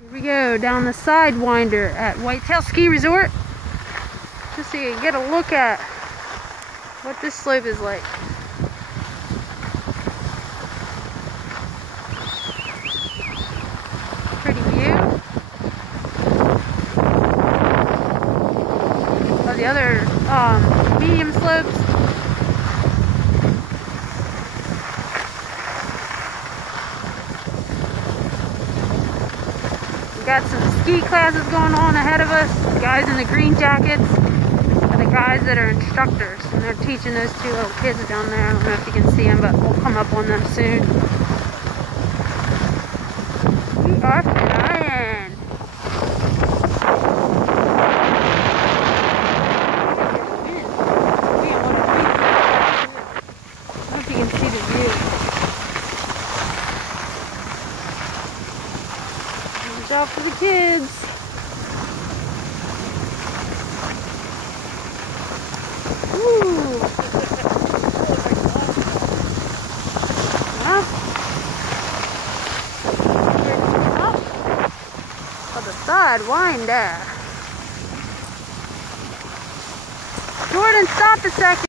Here we go down the Sidewinder at Whitetail Ski Resort, just so you can get a look at what this slope is like. Pretty view of the other medium slopes. We got some ski classes going on ahead of us. The guys in the green jackets are the guys that are instructors, and they're teaching those two little kids down there. I don't know if you can see them, but we'll come up on them soon. We are flying. I don't know if you can see the view. Watch out for the kids. Ooh. Well, up on the Sidewinder. Jordan, stop a second.